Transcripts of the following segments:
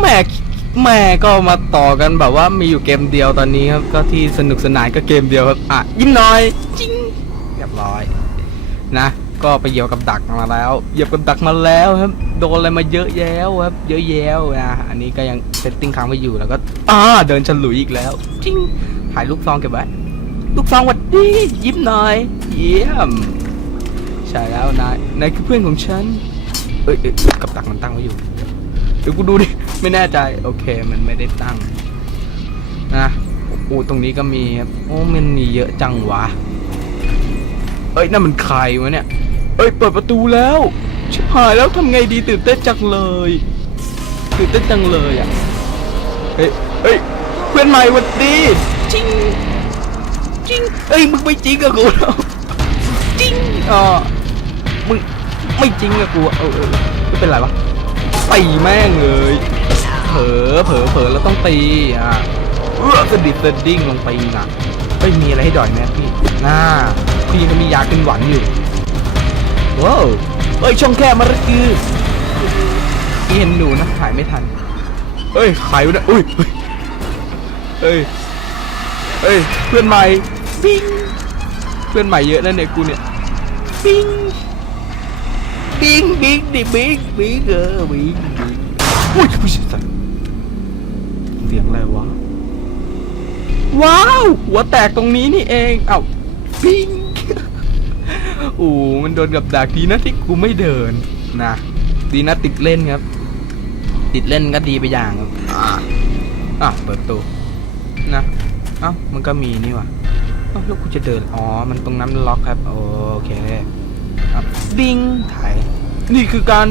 แหม่แม่ก็มาต่อกันแบบว่ามีอยู่เกมเดียวตอนนี้ครับก็ที่สนุกสนานก็เกมเดียวครับอะยิ้มหน่อยจริงเรียบร้อยนะ ก็ไปเหยียบกับดักมาแล้วเหยียบกับดักมาแล้วครับ โดนอะไรมาเยอะแยะครับ เยอะแยะนะอันนี้ก็ยังเซตติ้งค้างไว้อยู่แล้วก็อ่าเดินฉลุยอีกแล้วจริงถ่ายลูกซองเก็บไว้ลูกซองหวัดดียิ้มหน่อย เยี่ยมใช่แล้วนายนายคือเพื่อนของฉันเอ้ยเอ้ยกับดักมันตั้งไว้อยู่ ดี๋ยวกูดูดิ ไม่แน่ใจ โอเค มันไม่ได้ตั้ง นะโอ้ตรงนี้ก็มีครับ โอ้ มันมีเยอะจังวะ เอ้ย นั่นมันใครวะเนี่ย เอ้ย เปิดประตูแล้ว ชิบหายแล้วทำไงดีตื่นเต้นจังเลย ตื่นเต้นจังเลยอะ เฮ้ย เฮ้ย เพื่อนใหม่หวัดดีจริงจริงเอ้ย มึงไม่จริงกับกูแล้วจริงอ่ามึงไม่จริงกับกูอะเออเออไม่เป็นไรวะ ตีแม่งเลย เผลอเผลอเผลอแล้วต้องตีอะเออกระดิดกระดิ้งลงไปนะเฮ้ยมีอะไรให้ดอยไหมพี่น่าพี่ก็มียาขึ้นหวันอยู่ว้าวเอ้ยช่องแคบมาระกือพี่เห็นหนูนะถ่ายไม่ทันเฮ้ยใครวะเนี่ยอุ้ยเฮ้ยเฮ้ยเพื่อนใหม่ปิ้งเพื่อนใหม่เยอะนะเนี่ยกูเนี่ยปิ้ง ปิ้งปิ้งดิปิ้งปิ้งเออปิ้งปิ้งอุ้ยผู้ชายเสียงอะไรวะ ว้าว หัวแตกตรงนี้นี่เอง เอ้าปิ้งโอ้มันโดนกับดักดีนะที่กูไม่เดินนะดีนะติดเล่นครับ ติดเล่นก็ดีไปอย่างครับอ่าอะเปิดประตูนะเอ้ามันก็มีนี่ว่ะเอ้าแล้วกูจะเดิน อ๋อ มันตรงนั้นล็อกครับ โอเค ครับบิงถ่ายนี่คือการ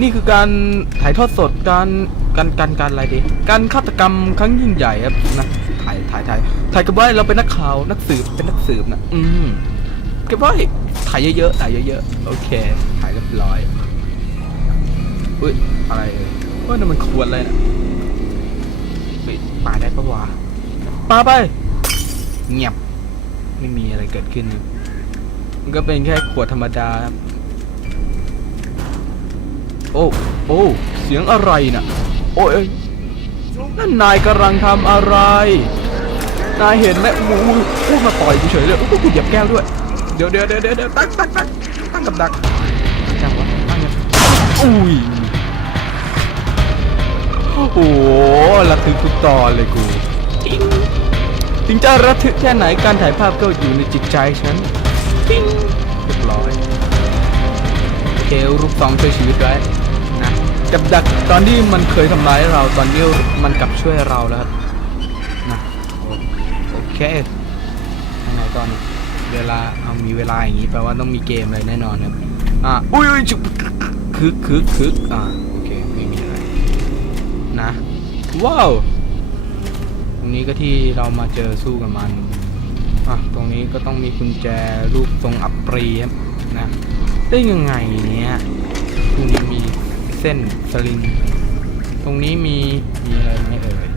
นี่คือการถ่ายทอดสดการการการการอะไรดีการฆาตกรรมครั้งยิ่งใหญ่ครับนะถ่ายถ่ายถ่ายถ่ายกับว่าเราเป็นนักข่าวนักสืบเป็นนักสืบนะอืมเก็บไว้ถ่ายเยอะๆถ่ายเยอะๆโอเค ถ่ายเรียบร้อยอุ้ยอะไรเอ่ยว่านั่นมันขวดอะไรนะเฮ้ยปาได้ปะวะปาไป เงียบไม่มีอะไรเกิดขึ้นนะ มันก็เป็นแค่ขวดธรรมดาครับโอ้โอ้เสียงอะไรน่ะ โอ้ยนั่นนายกำลังทำอะไร นายเห็นไหมมูพูมาต่อยกูเฉยเลยอู้กูเหยียบแก้วด้วย เดี๋ยวเดี๋ยวเดี๋ยวเดี๋ยวตั้งตั้งตั้งตั้งกับดักจังวะตั้งยังอุ้ยโอ้โหระทึกทุกตอนเลยกูถึงจะระทึกแค่ไหนการถ่ายภาพก็อยู่ในจิตใจฉัน ปิ้งเรียบร้อยโอเครูปสองช่วยชีวิตไว้นะกับดักตอนที่มันเคยทำร้ายเราตอนนี้มันกลับช่วยเราแล้วครับนะโอเคยังไงตอนเวลาเอามีเวลาอย่างนี้แปลว่าต้องมีเกมอะไรแน่นอนครับอะอุ้ยอุ้ยจุคึกคึกคึกอ่าโอเคไม่มีอะไรนะว้าวตรงนี้ก็ที่เรามาเจอสู้กับมัน อะตรงนี้ก็ต้องมีกุญแจรูปทรงอัปรีครับนะ ได้ยังไงเนี่ยตรงนี้มีเส้นสลิง ตรงนี้มีมีอะไรไหมเอ่ย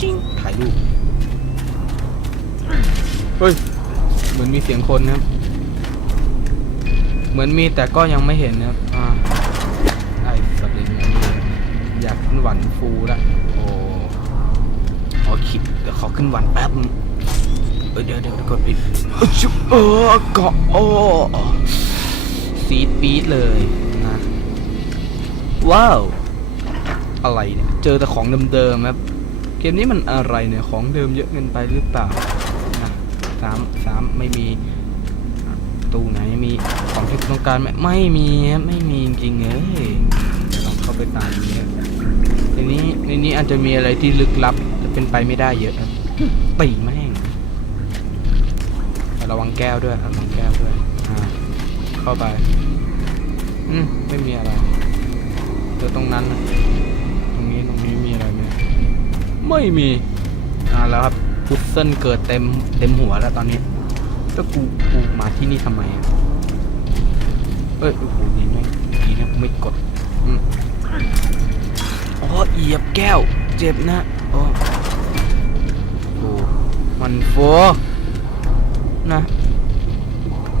จิ้งถ่ายรูป เฮ้ย เหมือนมีเสียงคนนะครับ เหมือนมีแต่ก็ยังไม่เห็นนะครับ อ่าไอ้สลิงอันนี้อยากขึ้นหวันฟูละโอ้ขอคิดเดี๋ยวขอขึ้นหวันแป๊บนึง เออเดี๋ยวเดี๋ยวเดี๋ยวกดปิดเอ้ยชุบเออเกาะโอ้ซีดปีดเลยนะว้าวอะไรเนี่ยเจอแต่ของเดิมๆครับเกมนี้มันอะไรเนี่ยของเดิมเยอะเกินไปหรือเปล่านะสามสามไม่มีอะตู้ไหนมีของที่ต้องการไหมไม่มีครับไม่มีจริงๆเอ้ยเดี๋ยวลองเข้าไปตามดูเนี่ยในนี้ในนี้อาจจะมีอะไรที่ลึกลับแต่เป็นไปไม่ได้เยอะครับตีแม่ง ระวังแก้วด้วยระวังแก้วด้วยอ่าเข้าไป อืมไม่มีอะไรเจอตรงนั้นนะตรงนี้ตรงนี้มีอะไรไหมไม่มีอ่าแล้วครับพุดเซิลเกิดเต็มเต็มหัวแล้วตอนนี้ก็กูกูมาที่นี่ทำไมอะเอ้ยโอ้โหดีนะดีนะไม่กดอืมอ๋อเหยียบแก้ว เจ็บนะโอ้โหมันโฟ นะ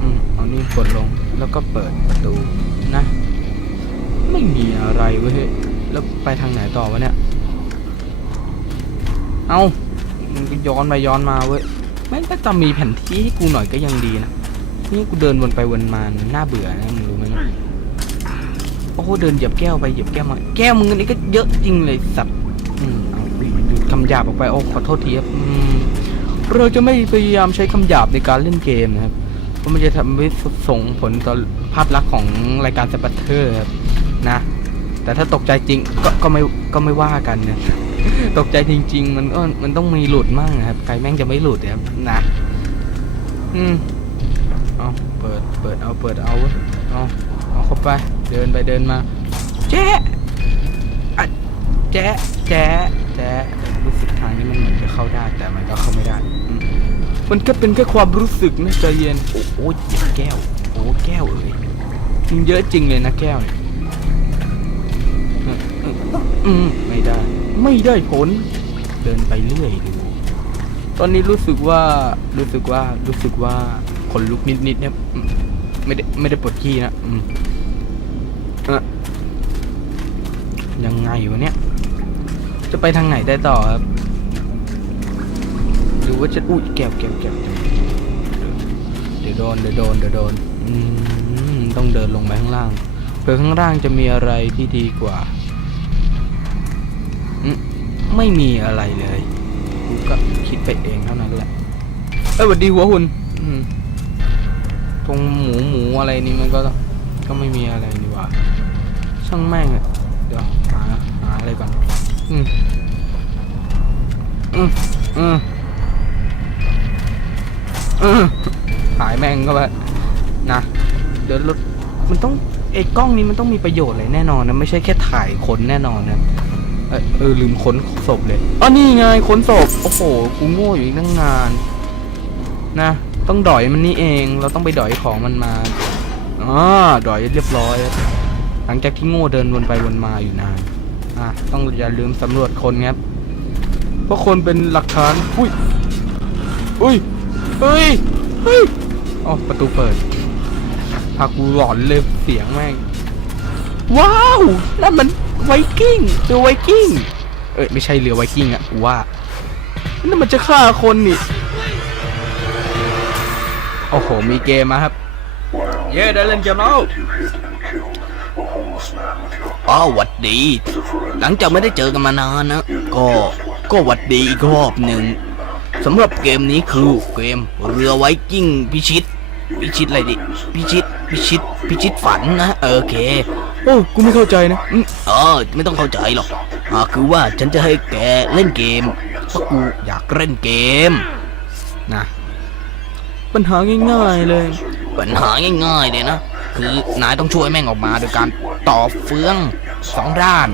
อืมเอานี่กดลงแล้วก็เปิดประตูนะ ไม่มีอะไรเว้ยแล้วไปทางไหนต่อวะเนี่ย เอ้ามันก็ย้อนไปย้อนมาเว้ยแม่งก็จะมีแผนที่ให้กูหน่อยก็ยังดีนะ นี่กูเดินวนไปวนมาน่าเบื่อนะมึงรู้ไหมเนี่ยโอ้โหเดินเหยียบแก้วไปเหยียบแก้วมา แก้วมึงนนี้ก็เยอะจริงเลยสัตว์อืมเอาคำหยาบออกไปโอ้ขอโทษทีครับอืม เราจะไม่พยายามใช้คำหยาบในการเล่นเกมนะครับ เพราะมันจะทำให้ส่งผลต่อภาพลักษณ์ของรายการสปัตเตอร์ครับนะ แต่ถ้าตกใจจริงก็ก็ไม่ก็ไม่ว่ากันนะตกใจจริง ๆ มันก็มันต้องมีหลุดมั่งนะครับใครแม่งจะไม่หลุดนะครับนะอืมเอาเปิดเปิดเอาเปิดเอาเอาเอาเข้าไปเดินไปเดินมา แจ๊ะอะแจ๊ะแจ๊ะแจ๊ะ เหมือนจะเข้าได้แต่มันก็เข้าไม่ได้อืมมันก็เป็นแค่ความรู้สึกนะใจเย็นโอ้โหเหยียบแก้ว โอ้แก้วเอ้ยมันเยอะจริงเลยนะแก้วเนี่ยเออเอออืมไม่ได้ ไม่ได้ผล เดินไปเรื่อยดูตอนนี้รู้สึกว่ารู้สึกว่ารู้สึกว่าขนลุกนิดๆเนี่ยอืมไม่ได้ไม่ได้ปวดขี้นะอืมเอะยังไงวะเนี่ย จะไปทางไหนได้ต่อครับ ว่าจะอุ้ยแก้วแก้วแก้วเดี๋ยวโดนเดี๋ยวโดนเดี๋ยวโดนต้องเดินลงไปข้างล่างเผื่อข้างล่างจะมีอะไรที่ดีกว่าไม่มีอะไรเลยกูก็คิดไปเองเท่านั้นแหละเอ้ยหวัดดีหัวหุ่นตรงหมูหมูอะไรนี่มันก็ก็ไม่มีอะไรนี่หว่าช่างแม่งอะเดี๋ยวหาหาอะไรก่อนอืมอืมอืม หายแม่งก็ไปนะเดี๋ยวรถมันต้องไอ้กล้องนี้มันต้องมีประโยชน์อะไรแน่นอนนะไม่ใช่แค่ถ่ายคนแน่นอนนะเอยเออลืมค้นศพเลยอ๋อนี่ไงค้นศพโอ้โหกูโง่อยู่อีกตั้งนาน นะ ต้องดอยมันนี่เองเราต้องไปดอยของมันมาอ๋อดอยเรียบร้อย หลังจากที่โง่เดินวนไปวนมาอยู่นานอะต้องอย่าลืมสำรวจคนครับเพราะคนเป็นหลักฐานอุ้ยอุ้ย เฮ้ย เฮ้ยอ๋อประตูเปิด พากูหลอนเลยเสียงแม่ง ว้าว นั่นมันไวกิ้งเรือไวกิ้ง เอ้ยไม่ใช่เรือไวกิ้งอะกูว่า นั่นมันจะฆ่าคนนี่ โอ้โห มีเกมมาครับ เย้ได้เล่นเกมแล้วอ้าวหวัดดี หลังจากไม่ได้เจอกันมานานนะ ก็ ก็หวัดดีอีกรอบหนึ่ง สำหรับเกมนี้คือเกมเรือไวกิ้งพิชิต พิชิตอะไรดิ พิชิต พิชิต พิชิตฝันนะโอเค โอ้กูไม่เข้าใจนะอืมเออไม่ต้องเข้าใจหรอกอ่าคือว่าฉันจะให้แกเล่นเกมเพราะกูอยากเล่นเกมนะปัญหาง่ายๆเลย ปัญหาง่ายๆเลยนะ คือนายต้องช่วยแม่งออกมาโดยการต่อเฟืองสองด้าน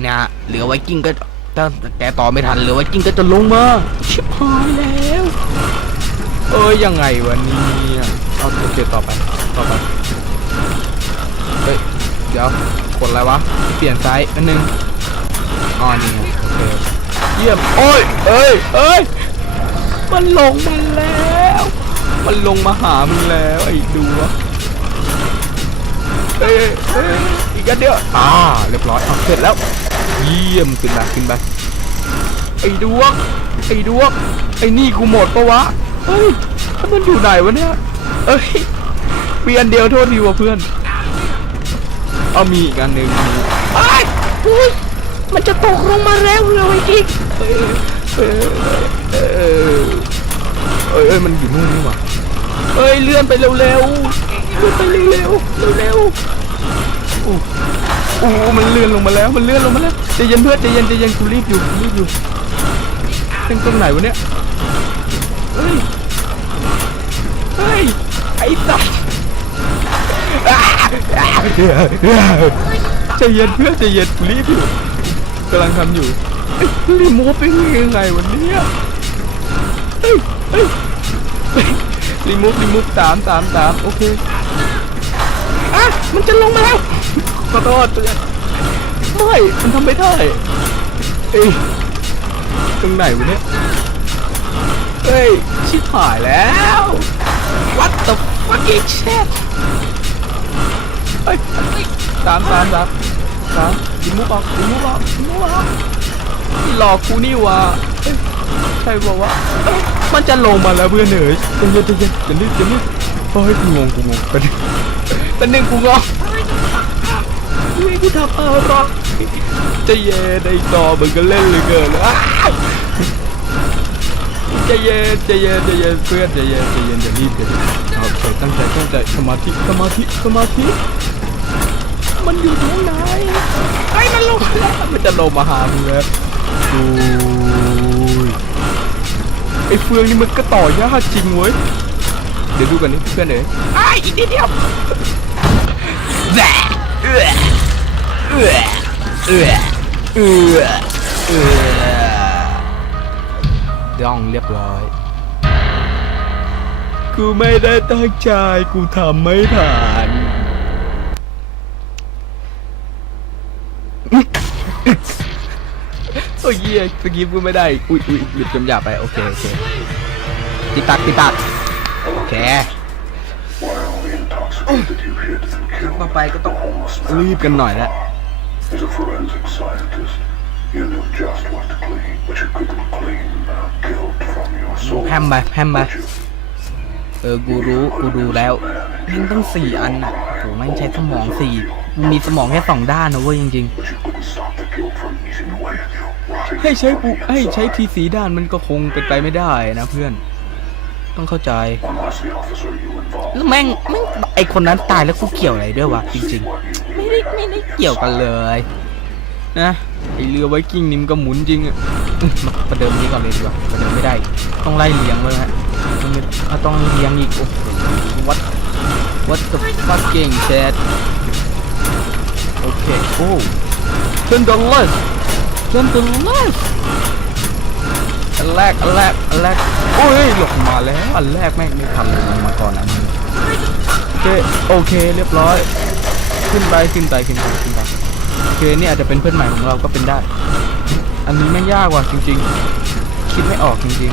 เนี่ยเหลือไวกิ้งก็ ถ้าแกต่อไม่ทันหลือไวกิ้งก็จะลงมาชิบหายแล้ว เอ้ยยังไงวะเนี่ยเอาโอเคต่อไปต่อไปเฮ้ยเดี๋ยวกดอะไรวะเปลี่ยนไซส์อันนึงอ๋อนี่ไงโอเคเยี่ยมโอ้ยเอ้ยเอ้ยมันลงมาแล้ว มันลงมาหามึงแล้วไอ้ดูวะเอ้ยเอ้ยอีกอันเดียวอ่าเรียบร้อยเอาเสร็จแล้ว เยี่ยมขึ้นมาขึ้นมา ไอ้ดวงไอ้ดวงไอ้นี่กูหมดปะวะเฮ้ยแล้วมันอยู่ไหนวะเนี่ยเอ้ยเปลี่ยนเดียวโทษทีวะเพื่อน เอามีอีกอันหนึ่งไอ้ยอุ้ยมันจะตกลงมาแล้วเลยจริงเอ้ยเอ้ยเอ้ยเอ้ยเอ้ยมันอยู่นู่นนี่หว่าเอ้ยเลื่อนไปเร็วๆเลื่อนไปเร็วๆเร็วๆโอ้โอ้มันเลื่อนลงมาแล้วมันเลื่อนลงมาแล้วใจเย็นเพื่อนใจเย็นใจเย็นกูรีบอยู่กูรีบอยู่ เป็นตรงไหนวะเนี่ยเฮ้ยเฮ้ยไอ้สัสใจเย็นเพื่อใจเย็นรีบอยู่กำลังทำอยู่รีโมทเป็นยังไงวันนี้เฮ้ยเฮ้ยเฮ้ยรีโมทรีโมทสามสามสามโอเคอะมันจะลงมาแล้วขอโทษเพื่อนไม่มันทำไม่ได้เอ้ย ตรงไหนวะเนี่ย เฮ้ย ชิบหายแล้ว What the fucking shit เฮ้ยสามสามสามสามดิมุกออกดิมุกออกดิมุกออกหลอกกูนี่วะเอ้ยใช่บอกว่ามันจะลงมาแล้วเพื่อนเอ๋ยใจเย็นใจเย็นจะรีบจะรีบเฮ้ยกูงงกูงงเป็นงเป็นหนึ่งกูงง กูทำอะไรใจเย็นไอ้ต่อมึงก็เล่นเลยเกินอ้าวใจเย็นใจเย็นใจเย็นเพื่อนใจเย็นใจเย็นอย่ารีบอย่ารีบโอเคตั้งใจตั้งใจสมาธิสมาธิสมาธิ มันอยู่ตรงไหนไอ้มันลงมาแล้วมันจะลงมาหามึงแลโอ้ยไอ้เฟืองนี่มันก็ต่อยากจริงเว้ยเดี๋ยวดูกันนี่เพื่อนเอ๋ยไอ้อีกนิดเดียว ออเออเออดองเรียบร้อย กูไม่ได้ตั้งใจ กูทำไม่ทันโอ้ยเหี้ยสกิปกูไม่ได้ อุ้ยอุ้ยหยุดคำหยาไป โอเค โอเคติดตักติดตักโอเคต่อไปก็ต้องรีบกันหน่อยและ As a forensic scientist, you knew just what to clean, but you couldn't clean the guilt from your soul. แพมไปแพมไป Could you? เออ กูรู้ กูดูแล้วมันต้องสี่อันน่ะโหไม่งใช้สมองสี่มึงมีสมองแค่สองด้านนะเว้ยจริง But you couldn't stop the guilt from eating away at you, ๆ rotting ให้ใช้กู inside ให้ your ใช้ soul. ทีสีด้านมันก็คงเป็นไปไม่ได้นะเพื่อน ต้องเข้าใจ แล้วแม่งแม่งไอคนนั้นตายแล้วกูเกี่ยวอะไรด้วยวะจริงๆ ไม่ได้ไม่ได้เกี่ยวกันเลย นะไอเรือไวกิ้งนี่มันก็หมุนจริงอะมาประเดิมนี้ก่อนเลยดีกว่าประเดิมไม่ได้ ต้องไล่เลี้ยงเลยฮะต้องมีอะต้องเลี้ยงอีกโอ้โห what what the fucking shit โอเคโอ้ turn the left turn the left อันแรกอันแรกอันแรกโอ้ยหลบมาแล้วอันแรกแม่งไม่ทันเลยมันมาก่อนอันนี้โอเคโอเคเรียบร้อย ขึ้นไปขึ้นไปขึ้นไปขึ้นไปโอเคนี่อาจจะเป็นเพื่อนใหม่ของเราก็เป็นได้ อันนี้ไม่งยากว่ะจริง ๆ คิดไม่ออกจริง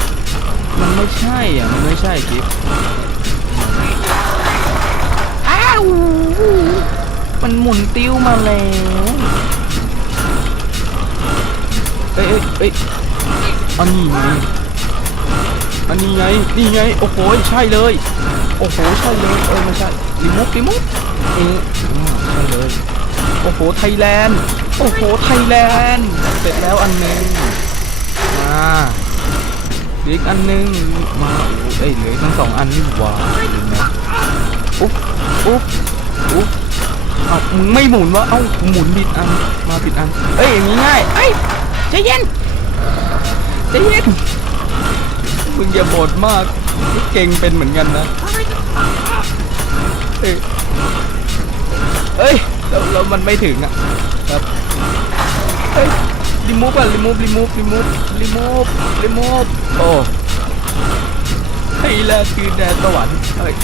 ๆ มันไม่ใช่อะมันไม่ใช่กิฟอ้าวมันหมุนติ้วมาแล้ว อ้ยเอ้ยเอ้ยอันนี้ไงอันนี้ไง นี่ไง โอ้โห ใช่เลย โอ้โห ใช่เลย เออไม่ใช่รีมุกรีมุกเอออ่าใช่เลย โอ้โห ไทยแลนด์ โอ้โห ไทยแลนด์ เสร็จแล้วอันหนึ่งมาอีกอันหนึ่งมาโอ้เอ้ยเหลือทั้งสองอันนี่หว่าลืมนะอุ๊บอุ๊บอุ๊บเอ้ามึงไม่หมุนวะ เอ้าหมุนผิดอัน มาผิดอัน เอ้ยอย่างงี้ง่าย เอ้ยใจเย็น ใจเย็นมึงอย่าบ่นมากเก่งเป็นเหมือนกันนะเอ้ยเอ้ยแล้วแล้วมันไม่ถึงอะครับเฮ้ยรีมูฟอะรีมูฟรีมูฟรีมูฟรีมูฟรีมูฟโอ้ให้แล้วคือแดนสวรรค์เฮ้ย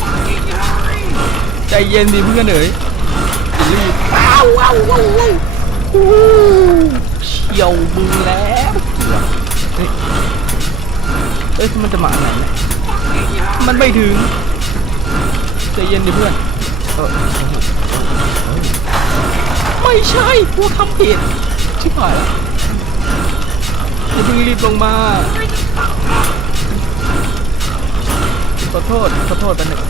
ใจเย็นดิเพื่อนเอ๋ยอย่ารีบว้าวว้าวว้าวว้าวอู้เฉียวมึงแล้ว เอ้ยเอ้ยมันจะมาไหนเนี่ยมันไม่ถึงใจเย็นดิเพื่อนเออไม่ใช่กูทำผิดชิบหายแล้วอย่าเพิ่งรีบลงมาขอโทษขอโทษไปหนึ่ง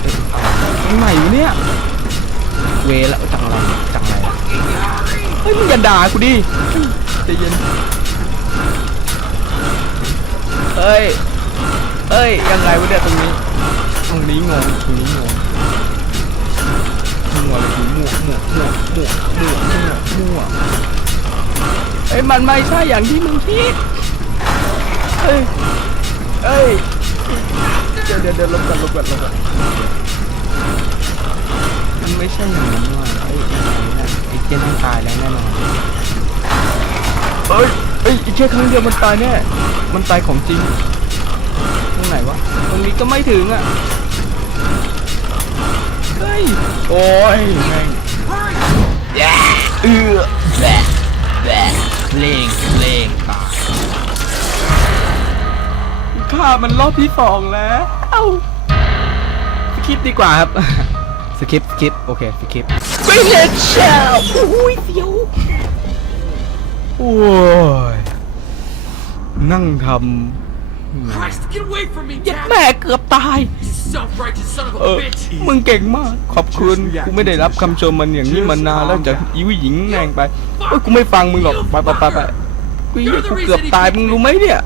เอ้ยเอาตรงไหนเนี่ยเวล้วจังไรจังไรเฮ้ยมึงอย่าด่ากูดิใจเย็น เอ้ย เอ้ย ยังไงวะเนี่ยตรงนี้ ตรงนี้งงตรงนี้งงมั่วเลยกูมั่วมั่วมั่วมั่วมั่วมั่วมั่วเอ้ยมันไม่ใช่อย่างที่มึงคิด เอ้ย เอ้ย เดี๋ยวเดี๋ยวเดี๋ยวลบกันลบกันลบกันมันไม่ใช่อย่างนั้นว่ะไอ้ไอ้เนี่ยไอ้เจนต้องตายแล้วแน่นอนเอ้ย อ้ยอีกแค่ครั้งเดียวมันตายแน่ มันตายของจริง ตรงไหนวะ ตรงนี้ก็ไม่ถึงอะ เฮ้ย โอ้ยแม่งเออแบะแบะเลงเลงตายข้ามันรอบที่สองแล้ว เอ้าสคิปดีกว่าครับ สคิปสคิปโอเค สคิป Bring it shell อุ้ยเสียว โอ้ย นั่งท Christ, get away from me, ำยัด Cap! แม่เกือบตาย You self-righteous son of เอ a อ bitch! มึงเก่งมาก ขอบคุณ กูไม่ได้รับคำชมมันอย่างนี้มานานแล้วจากอีวิหญิงแม่งไปเอ้ยกูไม่ฟังมึงหรอก ไปไปไปไปกูเหี้ยกูเกือบตาย มึงรู้ไหมเนี่ย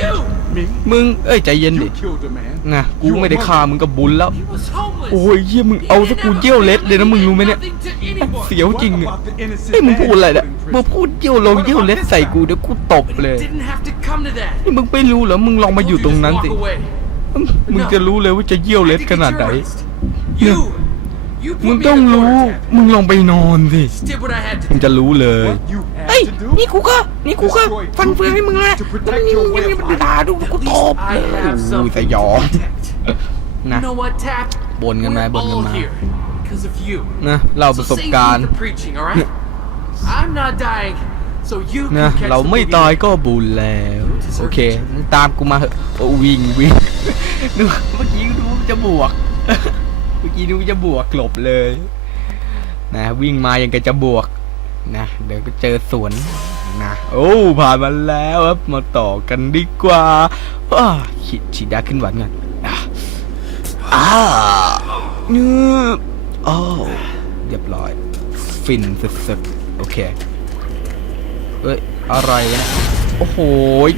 You! Me? มึง เอ้ยใจเย็นดิ You killed a man. นะกูไม่ได้ฆ่ามึงกับบุญแล้ว He was homeless! โอ้ยเยี่ยมึงเอาสักกูเยี่ยวเล็ดเลยนะมึงรู้ไหมเนี่ย Nothing to anyone. เสียวจริง What อะ about the innocent เอ้ยมึง man พูดอะไรเนี่ย put in มึพูดเยี่ยวลงเยี่ยวเล็ดใส่กูเดี๋ยวกูตบเลย นี่มึงไม่รู้เหรอ มึงลองมาอยู่ตรงนั้นสิ มึงจะรู้เลยว่าจะเยี่ยวเล็ดขนาดไหน มึงต้องรู้ มึงลองไปนอนสิ มึงจะรู้เลย เฮ้ย นี่กูก็นี่กูก็ฟันเฟืองให้มึงแล้วแล้วมึงยังยังยังด่าดูกูตบอุ้ยสยองนะบนกันมาบนกันมานะ เราประสบการณ์ I'm not dying, so you นะ can catch เรา the ไม่ boogie ตาย later. ก็บุญแล้ว โอเคมึงตามกูมาเหอะโอ้วิ่งวิ่งดูเมื่อกี้ดูจะบวก เมื่อกี้ดูจะบวกหลบเลย นะวิ่งมายังกับจะบวก นะเดี๋ยวก็เจอสวนนะโอ้ผ่านมาแล้วครับมาต่อกันดีกว่าว้าฉีดฉีดยาขึ้นหวานก่อนอะอ่าเนื้อโอ้เรียบร้อย ฟินสุดๆ โอเค เอ้ย อะไรวะเนี่ยโอ้โห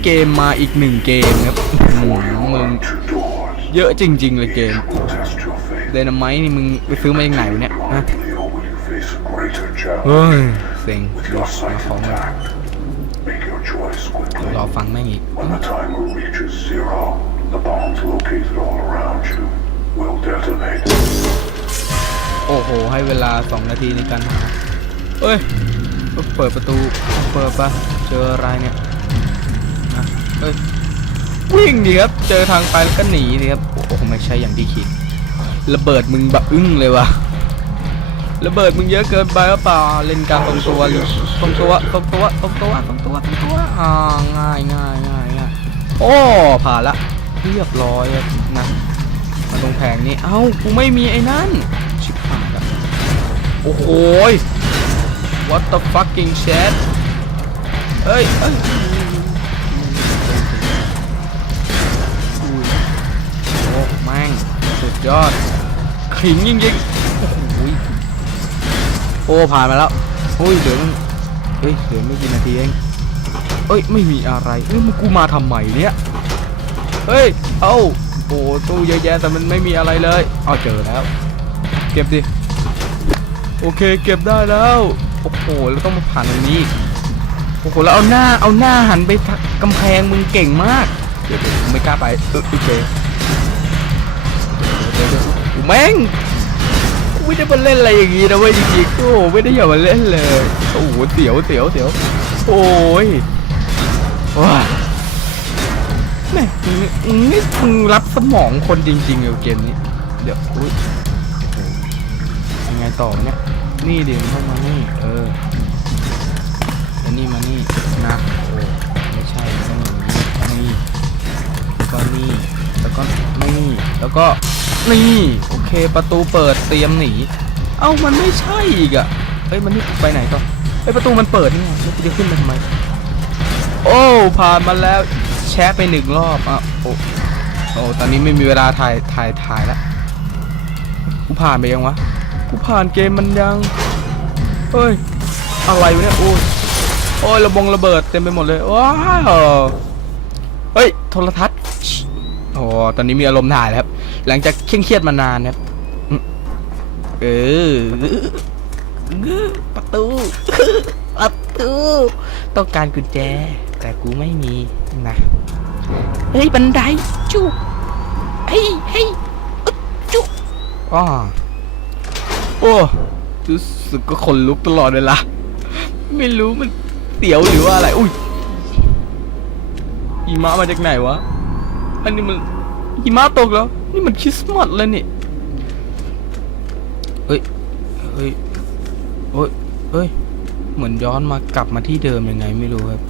เกมมาอีกหนึ่งเกมครับอื้อหือมึง Two doors. เยอะจริง ๆ เลยเกม Will test your faith. เดนไมต์นี่มึงไปซื้อมาจากไหนวะเนี่ยฮะ Only or will you face a greater เฮ้ challenge? ยเซ็ง With เดี๋ยว your มา sight ของมา intact, make your choice เดี๋ยว quickly. รอฟังแม่งอีก When the timer reaches zero, the bombs located all around you will detonate. โอ้โห ให้เวลา 2 นาทีในการหา เฮ้ย เปิดประตู เปิดปะเจออะไรเนี่ยอะเฮ้ย วิ่งดิครับ เจอทางไปแล้วก็หนีดิครับ โอ้โหไม่ใช่อย่างที่คิด ระเบิดมึงแบบอึ้งเลยวะระเบิดมึงเยอะเกินไปหรือเปล่า เล่นการตรงตัวตรงตัวตรงตัวตรงตัวตรงตัวตรงตัวอ่าง่ายง่ายง่ายง่ายโอ้ ผ่านละ เรียบร้อยนะมาตรงแผงนี้ เอ้า กูไม่มีไอ้นั่น ชิบหายละโอ้โห what the fucking shit เอ้ยเอ้ยโอ้แม่งสุดยอดขิงจริงๆโอ้โหยโอ้ผ่านมาแล้วโอ้ยเหลือมันเฮ้ยเหลือไม่กี่นาทีเองเอ้ยไม่มีอะไรเอ้ยมึงกูมาทำไมเนี่ยเฮ้ยเอ้าโอ้ตู้เยอะแยะแต่มันไม่มีอะไรเลยเอาเจอแล้ว เก็บดิโอเคเก็บได้แล้ว โอ้โหแล้วต้องมาผ่านตรงนี้โอ้โหแล้วเอาหน้าเอาหน้าหันไปทางกำแพงมึงเก่งมาก เดี๋ยวเดี๋ยวกูไม่กล้าไปเออโอเคเดี๋ยวแม่งกูไม่ได้มาเล่นอะไรอย่างงี้นะเว้ยจริงๆโอ้ไม่ได้อย่ามาเล่นเลยโอ้โหเสียวเสียวเสียวโอ้ยว้าแม่งนี่มึงรับสมองคนจริงๆเลยเกมนี้ เดี๋ยวอุ้ยยังไงต่อเนี่ย นี่เดี๋ยวมันต้องมานี่ เออแล้วนี่มานี่นะโอ้ไม่ใช่ต้องอย่านี่แล้วก็นี่แล้วก็นี่ แล้วก็นี่โอเคประตูเปิดเตรียมหนี เอ้ามันไม่ใช่อีกอะเฮ้ยมันนี่ไปไหนต่อเฮ้ยประตูมันเปิดนี่ไงแล้วจะขึ้นไปทำไม โอ้ผ่านมาแล้วแชะไปหนึ่งรอบอะโอ้โอ้ตอนนี้ไม่มีเวลาถ่ายถ่ายถ่ายแล้วกูผ่านไปยังวะ กูผ่านเกมมันยัง เฮ้ย อะไรวะเนี่ยโอ้ยโอ้ยระบงระเบิดเต็มไปหมดเลย ว้าวเฮ้ย โทรทัศน์โอ้ตอนนี้มีอารมณ์ถ่ายแล้วครับ หลังจากเคร่งเครียดมานานนะครับ เออประตู ประตู ต้องการกุญแจ แต่กูไม่มีนะ เฮ้ย บันไดจุเฮ้ยเฮ้ยอึ๊บจุอ้อ โอ้รู้สึกก็ขนลุกตลอดเวลาไม่รู้มันเสียวหรือว่าอะไร อุ้ยหิมะมาจากไหนวะ อันนี้มันหิมะตกแล้ว นี่มันคริสต์มาสแล้วนี่ เฮ้ย เฮ้ยเฮ้ยเฮ้ย เหมือนย้อนมากลับมาที่เดิมยังไงไม่รู้ครับ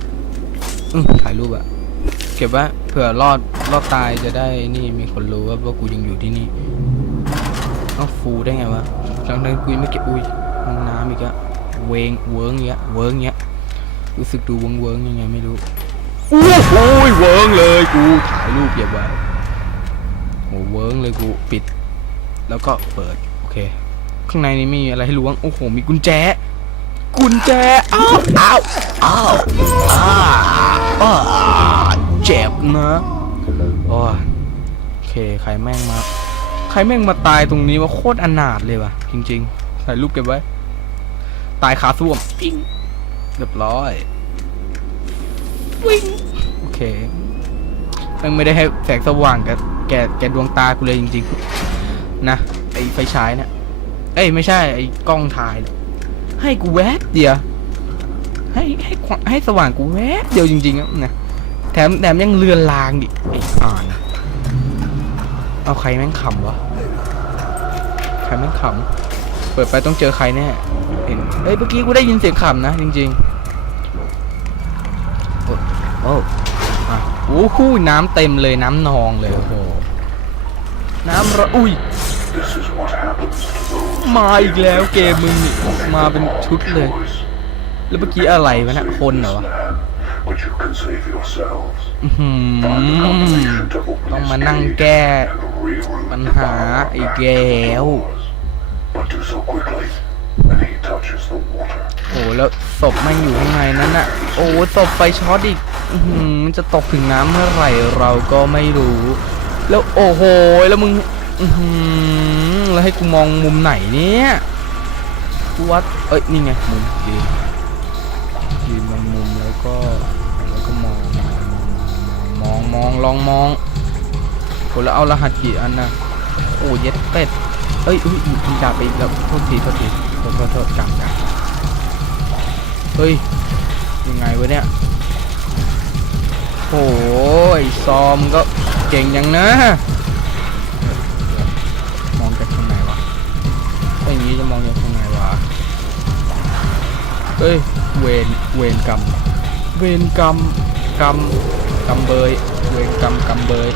อืถ่ายรูปอะเก็บไว้เผื่อรอดรอดตายจะได้นี่มีคนรู้ว่าว่ากูยังอยู่ที่นี่เอ้าฟูได้ไงวะ ทั้งนั้นกูยังไม่เก็บอุ้ยห้องน้ำอีกอะเวงเวิร์งเงี้ยเวิร์งเงี้ยรู้สึกดูเวิงเวิงยังไงไม่รู้โอ้โหเวิงเลยกูถ่ายรูปเก็บไว้โอ้เวิงเลยกูปิด แล้วก็เปิดโอเค ข้างในนี้มีอะไรให้ล้วงโอ้โหมีกุญแจ กุญแจอ้าวอ้าวอ้าวอ้าวเจ็บนะโอ้โอเคใครแม่งมา ครแม่งมาตายตรงนี้ว่าโคตรอนาถเลยว่ะ จริงๆถ่ายรูปเก็บไว้ ตายขาส้วมปิ้งเรียบร้อยวิ่งโอเคแม่งไม่ได้ให้แสงสว่างกับแกแกดวงตากูเลยจริงๆ นะไอไฟฉายเนี่ยเอ้ยไม่ใช่ไอกล้องถ่ายเนี่ยให้กูแวบเดียวให้ให้ความให้สว่างกูแวบเดียวจริงๆอะนะแถมแถมยังเลือนลางดิไอ้อ่านเอาใครแม่งขำวะ ใครแม่งขำเปิดไปต้องเจอใครแน่เห็นเอ้ยเมื่อกี้กูได้ยินเสียงขำนะจริงๆ โอ้โอ้อะโอ้โหน้ำเต็มเลยน้ำนองเลยโอ้โหน้ำระอุ้ย This is what happens to those มาอีกแล้วเกมมึงนี่มาเป็นชุดเลย choice. แล้วเมื่อกี้อะไรวะนะคนเหรอวะ Land, but you can save yourselves. อื้อหื Find the อ combination to open ต้อง this มานั่ง gate แก้ and reroute ปัญหาอีกแล้วโอ้แล้วศพแม่อยู่ข้างในนั้นน่ะ โอ้ศพไฟช็อตอีกอื้อหือมันจะตกถึงน้ำเมื่อไหร่เราก็ไม่รู้ แล้วโอ้โหแล้วมึงอืแล้วให้กูมองมุมไหนเนี่ยกูวัดเอ้ยนี่ไงมุมยืนยืนมองมุมแล้วก็แล้วก็มองมองมองมองลองมอง โอ้แล้วเอารหัสกี่อันนะโอ้เย็ดเป็ดเอ้ยอุ้ยมึงจ่าไปอีกแล้วโทษทีโทษทีโทษโทษโทษจังจังเฮ้ยยังไงวะเนี่ยโอ้ยซอมก็เก่งยังนะมองจากทางไหนวะถ้าอย่างนี้จะมองจากทางไหนวะเฮ้ยเวนเวนกรรมเวนกรรมกรรมกรรมเบยเวนกรรมกรรมเบย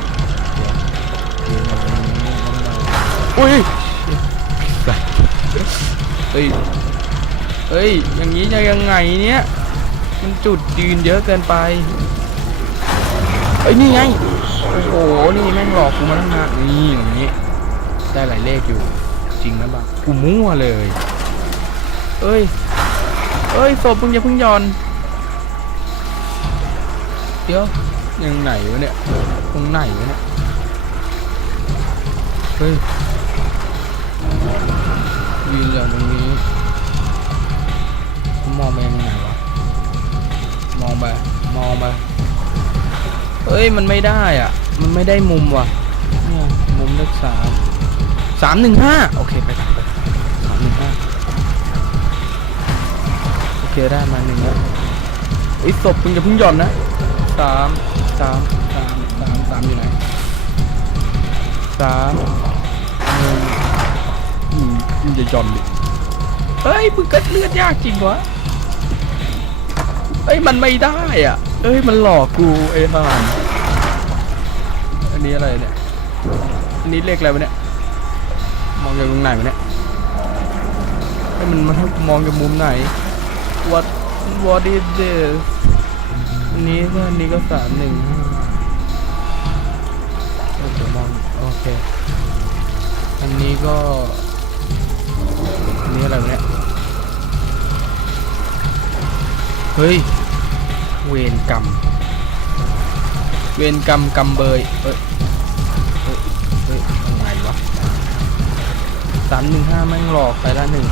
อุ้ยเฮ้ยเฮ้ย อย่างนี้จะยังไงเนี่ย มันจุดยืนเยอะเกินไป เฮ้ย นี่ไง โอ้โห นี่แม่งหลอกกูมาตั้งนานนี่อย่างนี้ ได้หลายเลขอยู่ จริงนะบ้ากูมั่วเลยเอ้ย เอ้ยศพมึงอย่าเพิ่งหย่อน เดี๋ยว ยังไหนวะเนี่ย ตรงไหนวะเนี่ย เฮ้ย ยืนเหลือตรงนี้มองไปยังไงวะมองไปมองไปเฮ้ยมันไม่ได้อะ มันไม่ได้มุมว่ะเนี่ยมุมเลขสามสามหนึ่งห้าโอเคไปไปสามหนึ่งห้าโอเคได้มาหนึ่งแล้วไอ้ศพมึงอย่าเพิ่งหย่อนนะสามสามสามสามสามอยู่ไหนสาม มึงจะย่อนดิเฮ้ยมึงก็เลือดยากจริงวะเฮ้ยมันไม่ได้อะเอ้ยมันหลอกกูไอ้ห่านอันนี้อะไรเนี่ยอันนี้เลขอะไรวะเนี่ยมองจากตรงไหนวะเนี่ยเฮ้ยมันมันให้กูมองจากมุมไหน what what is this อันนี้ก็อันนี้ก็สามหนึ่งโอเคมองโอเคอันนี้ก็ อันนี้อะไรวะเนี่ย เฮ้ย เวรกรรม เวรกรรมกรรมเบยเอ้ยเฮ้ยเฮ้ยยังไงวะสามหนึ่งห้าแม่งหลอกไปละหนึ่ง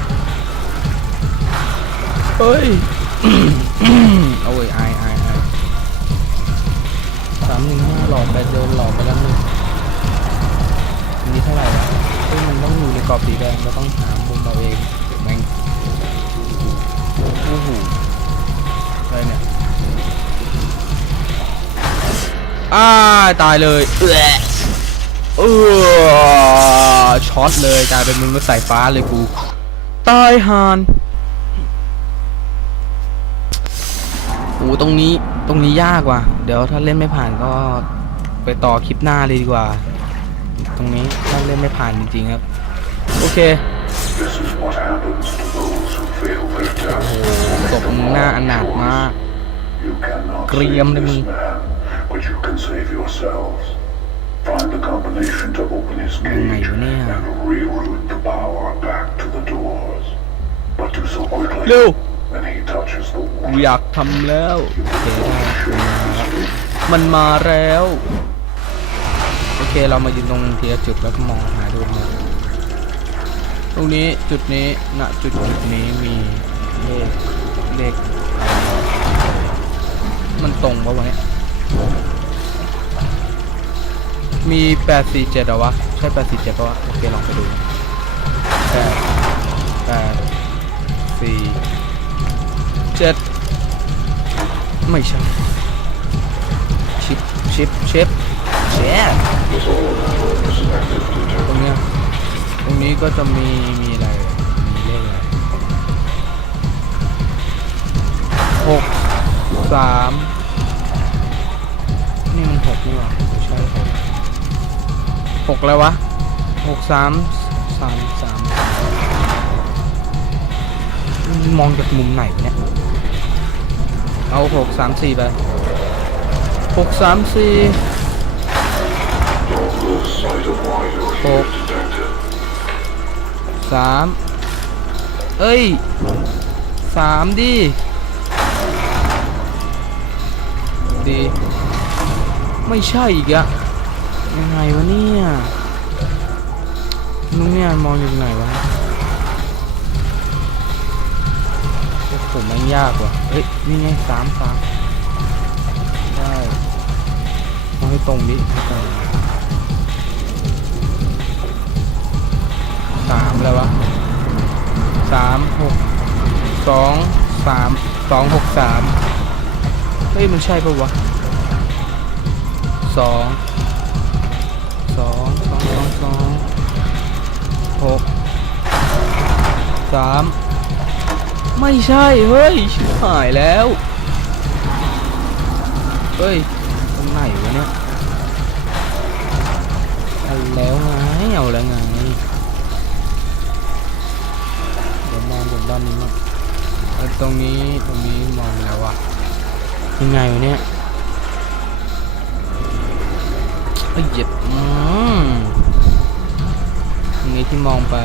เฮ้ย เอาเว้ยไอไอไอสามหนึ่งห้าหลอกไปโดนหลอกไปละหนึ่งอันนี้เท่าไหร่วะเฮ้ยมันต้องอยู่ในกรอบสีแดงเราต้องหาม องเดี๋ยวแม่งโอ้โหอะไรเนี่ยอ้าตายเลยเออเออช็อตเลยกลายเป็นมึงก็สายฟ้าเลยกูตายหานโอ้ตรงนี้ตรงนี้ยากว่ะ เดี๋ยวถ้าเล่นไม่ผ่านก็ไปต่อคลิปหน้าเลยดีกว่า ตรงนี้ถ้าเล่นไม่ผ่านจริงๆครับ โอเค This is what happens to those who fail their โอ้ task. โหศพมึงหน้าอนาถมาก You cannot Graham save de this Mie. man, but you can save yourselves. Find the combination to open his Yang này cage bữa nay à? and reroute the power back to the doors. But do so quickly, เร็ว when he touches the กู water. อยากทำแล้วโอเคได้มันมาแล้ว โอเค เรามายืนตรงทีละจุดแล้วก็มองหาดูนะ ตรงนี้จุดนี้ณจุดจุดนี้มีเลขเลขมันตรงปะวะเนี่ยมี847เหรอวะ ใช่847ปะวะ โอเค ลองไปดูแปดแปดสี่เจ็ดไม่ใช่ ชิป ชิป ชิปเชฟ ก็จะมีมีอะไร มีเลขอะไรหกสามนี่มันหกนี่หว่าไม่ใช่หกหกแล้ววะหกสามสามสามมองจากมุมไหนเนี่ย เอาหกสามสี่ไปหกสามสี่หก สามเอ้ยสามดิดีไม่ใช่อีกอะยังไงวะเนี่ยนุ้งเนี่ยมองอยู่ไหนวะโอ้โหมันยากว่ะเฮ้ยนี่ไงสามสามได้มองให้ตรงดิตรง สามอะไรวะสามหกสองสามสองหกสามเฮ้ยมันใช่ปะวะสองสองสองสองสองหกสามไม่ใช่เฮ้ยชิบหายแล้วเฮ้ยตรงไหนวะเนี่ยเอาแล้วไงเอาแล้วไง นนี้มั้งเออตรงนี้ตรงนี้มองแล้วอะยังไงวะเนี่ยเอ้ยเหย็บอืมตรงนี้ที่มองไป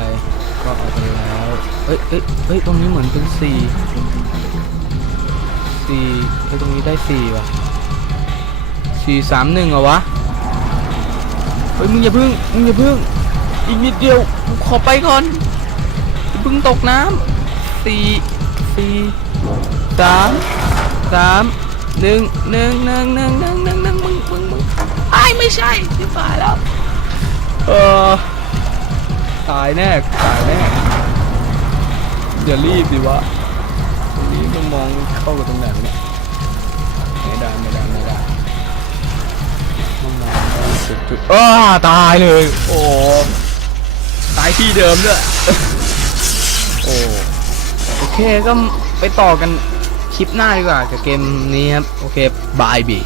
ก็เอาไปแล้วเอ้ยเอ้ยเอ้ยตรงนี้เหมือนเป็นสี่สี่เอ้ยตรงนี้ได้สี่ว่ะสี่สามหนึ่งเหรอวะเฮ้ยมึงอย่าพึ่งมึงอย่าพึ่งอีกนิดเดียวกูขอไปก่อนอย่าพึ่งตกน้ำ สี่สี่สามสามหนึ่งหนึ่งหนึ่งหนึ่งหนึ่งหนึ่งหนึ่งมึงมึงมึงไอ้ไม่ใช่ที่ฝ่ายแล้วเออตายแน่ตายแน่อย่ารีบดิวะตรงนี้ต้องมองเข้ากับตรงไหนวะเนี่ยไม่ได้ไม่ได้ไม่ได้ต้องมองจุดจุดอ้าตายเลย โอ้ตายที่เดิมด้วยโอ้ เคก็ไปต่อกันคลิปหน้าดีกว่ากับเกมนี้ครับ โอเคบายบี